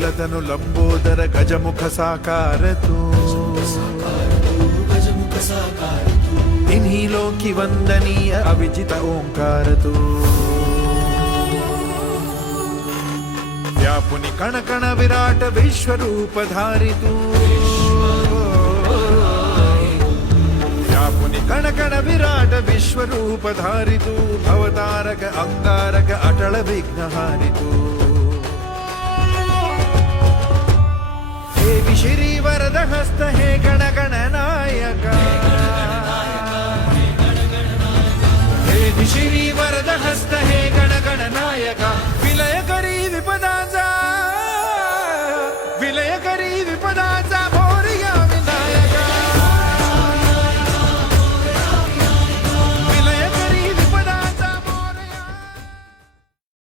ತುಂದಿಲದನು ಲಂಬೋದರ ಗಜಮುಖ ಸಾಕಾರತು. ಇನ್ಹಿ ಲೋಕಿ ವಂದನೀಯ ಅವಿಜಿತ ಓಂಕಾರತು. ವ್ಯಾಪುನಿ ಕಣ ಕಣ ವಿರಾಟ ವಿಶ್ವರೂಪಧಾರಿತು. ವ್ಯಾಪುನಿ ಕಣ ಕಣ ವಿರಾಟ ವಿಶ್ವರೂಪಧಾರಿತು. ಅವತಾರಕ ಅಂಗಾರಕ ಅಟಳ श्री श्री वरदहस्त हे गणगणनायक हे श्री वरदहस्त हे गणगणनायक विलय करी विपदाचा विलय करी विपदाचा